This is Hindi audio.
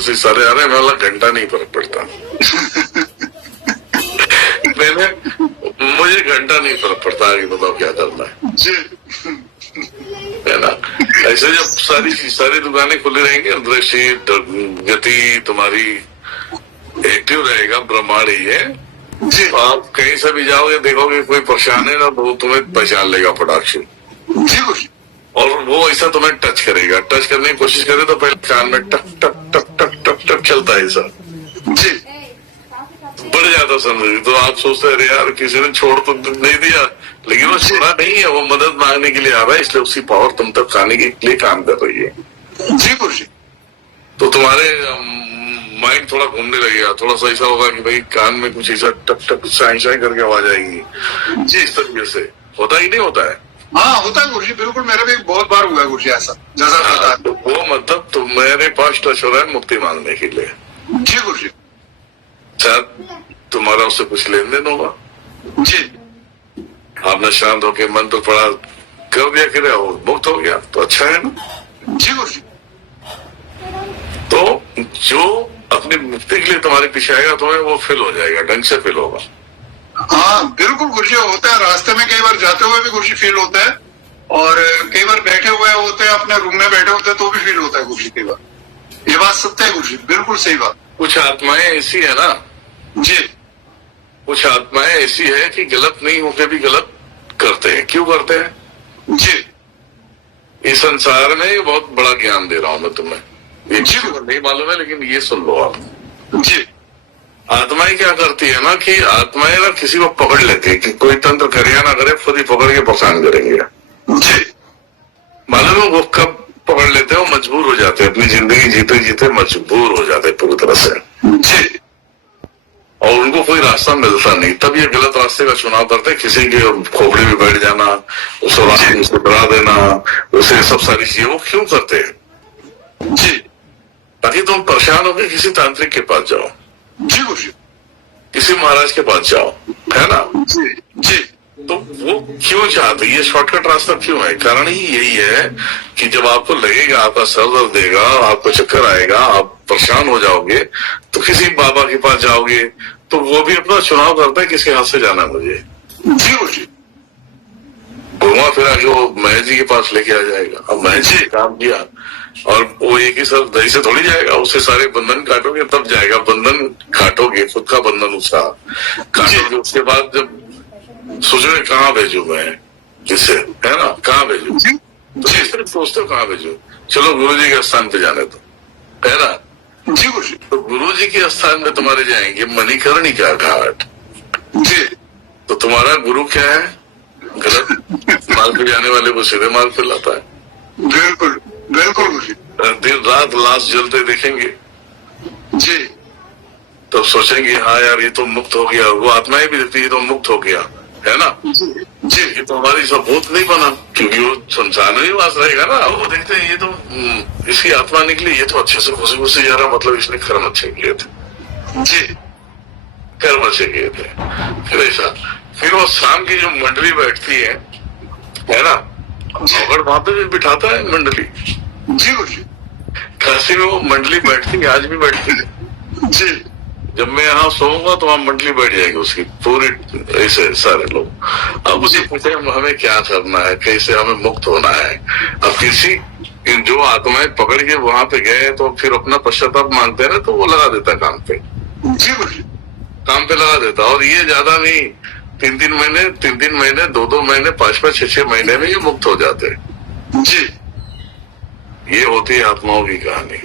से इशारे आ रहे हैं, मैं घंटा नहीं फर्क पड़ता। मैंने मुझे घंटा नहीं फर्क पड़ता कि बताओ क्या करना है जी, है ना। ऐसे जब सारी दुकानें खुली रहेंगी, दृष्टि गति तुम्हारी एक्टिव रहेगा, ब्रह्मांड ही है जी, तो आप कहीं से भी जाओगे देखोगे कोई परेशान है ना, तो वो तुम्हें पहचान लेगा फटाक से, जी गुरुजी, और वो ऐसा तुम्हें टच करेगा। टच करने की कोशिश करे तो पहले कान में टक टक टक टक टक टक चलता है ऐसा, जी, बढ़ जाता समझ। तो आप सोचते अरे यार किसी ने छोड़ तो नहीं दिया, लेकिन वो छोड़ा नहीं है, वो मदद मांगने के लिए आ रहा है, इसलिए उसकी पावर तुम तक आने के लिए काम कर रही है। जी गुरुजी, तो तुम्हारे माइंड थोड़ा घूमने लगेगा, थोड़ा सा ऐसा होगा कि भाई कान में कुछ ऐसा टक टक शाई शाई करके आवाज आएगी जी, इस तरीके से होता ही नहीं होता है। हाँ होता है गुरुजी, बिल्कुल मेरा भी बहुत बार हुआ है गुरुजी ऐसा, जैसा बता। तो वो मतलब तुम्हारे पास टच हो रहा है मुक्ति मांगने के लिए। जी गुरुजी, शायद तुम्हारा उससे कुछ लेन देन होगा, जी, आपने शांत होकर मंत्र पढ़ा कर दिया, फिर और मुक्त हो गया, तो अच्छा है ना। जी गुरुजी, तो जो अपनी मुक्ति के लिए तुम्हारे पीछे आएगा तुम्हें वो फिल हो जाएगा, ढंग से फिल होगा। हाँ बिल्कुल गुरुजी, होता है रास्ते में कई बार जाते हुए भी गुरुजी फील होता है, और कई बार बैठे हुए होते हैं अपने रूम में बैठे होते हैं तो भी फील होता है गुरुजी कई बार। ये बात सत्य है गुरुजी, बिल्कुल सही बात। कुछ आत्माएं ऐसी है ना, जी, कुछ आत्माएं ऐसी है कि गलत नहीं होके भी गलत करते हैं। क्यों करते हैं? जी, इस संसार में बहुत बड़ा ज्ञान दे रहा हूं मैं तुम्हें, ये जी। किसी को नहीं मालूम है लेकिन ये सुन लो आप। जी, आत्माएं क्या करती है ना कि आत्माएं ना किसी को पकड़ लेती है कि कोई तंत्र करे या ना करे, खुद ही पकड़ के परेशान करेंगे। जी, मालूम है वो कब पकड़ लेते हैं? वो मजबूर हो जाते हैं, अपनी जिंदगी जीते जीते मजबूर हो जाते हैं पूरी तरह से, जी, और उनको कोई रास्ता मिलता नहीं, तब ये गलत रास्ते का चुनाव करते हैं। किसी के खोपड़ी में बैठ जाना, उसको रास्ते से डरा देना, उसे सब सारी चीजें वो क्यों करते हैं? जी, ताकि तुम परेशान होकर किसी तांत्रिक के पास जाओ, जी गुरुजी, किसी महाराज के पास जाओ, है ना। जी, जी, तो वो क्यों चाहते, ये शॉर्टकट रास्ता क्यों है? कारण ही यही है कि जब आपको लगेगा आपका सर दर्द देगा, आपको चक्कर आएगा, आप परेशान हो जाओगे, तो किसी बाबा के पास जाओगे, तो वो भी अपना चुनाव करता है किसके हाथ से जाना मुझे। जी गुरुजी, घुमा फिरा के वो महज जी के पास लेके आ जाएगा। अब महज जी काम किया और वो एक ही सर दही से थोड़ी जाएगा, उससे सारे बंधन काटोगे तब जाएगा। बंधन काटोगे, खुद का बंधन उसका काटोगे, उसके बाद जब सोचोगे कहाँ भेजू मैं, किससे, है ना, कहाँ भेजू, तो इस तरह सोचते हो कहाँ भेजू, चलो गुरु जी के स्थान पे जाने दो, है ना। जी गुरुजी, तो गुरु जी के स्थान पे तुम्हारे जाएंगे मणिकर्णिका घाट। जी, तो तुम्हारा गुरु क्या है? गलत मार्ग पे जाने वाले को सीधे मार्ग पे लाता है। बिल्कुल बिल्कुल गुरुजी, दिन रात लाश जलते देखेंगे, जी, तब सोचेंगे हाँ यार ये तो मुक्त हो गया। वो आत्माएं भी देखती है तो मुक्त हो गया, है ना। जी, जी, ये तो हमारी सबूत नहीं बना, क्योंकि वो संसार में ही वास रहेगा ना। वो देखते हैं ये तो इसकी आत्मा निकली, ये तो अच्छे से खुशी खुशी जा रहा, मतलब इसने कर्म अच्छे किए थे। जी, कर्म अच्छे किए थे। फिर ऐसा, फिर वो शाम की जो मंडली बैठती है ना, अगर वहां पे भी बिठाता है मंडली। जी गुरुजी, काशी में वो मंडली बैठती है, आज भी बैठती है। जी, जब मैं यहाँ सोऊंगा तो वहां मंडली बैठ जाएगी उसकी पूरी, ऐसे सारे लोग। अब उसे पूछे हमें क्या करना है, कैसे हमें मुक्त होना है। अब किसी जो आत्माएं पकड़ के वहां पे गए तो फिर अपना पश्चाताप मांगते हैं ना, तो वो लगा देता है काम पे, जी गुरुजी, काम पे लगा देता। और ये ज्यादा नहीं, 3 महीने 2 महीने 5 6 महीने में ये मुक्त हो जाते हैं। जी, ये होती है आत्माओं की कहानी।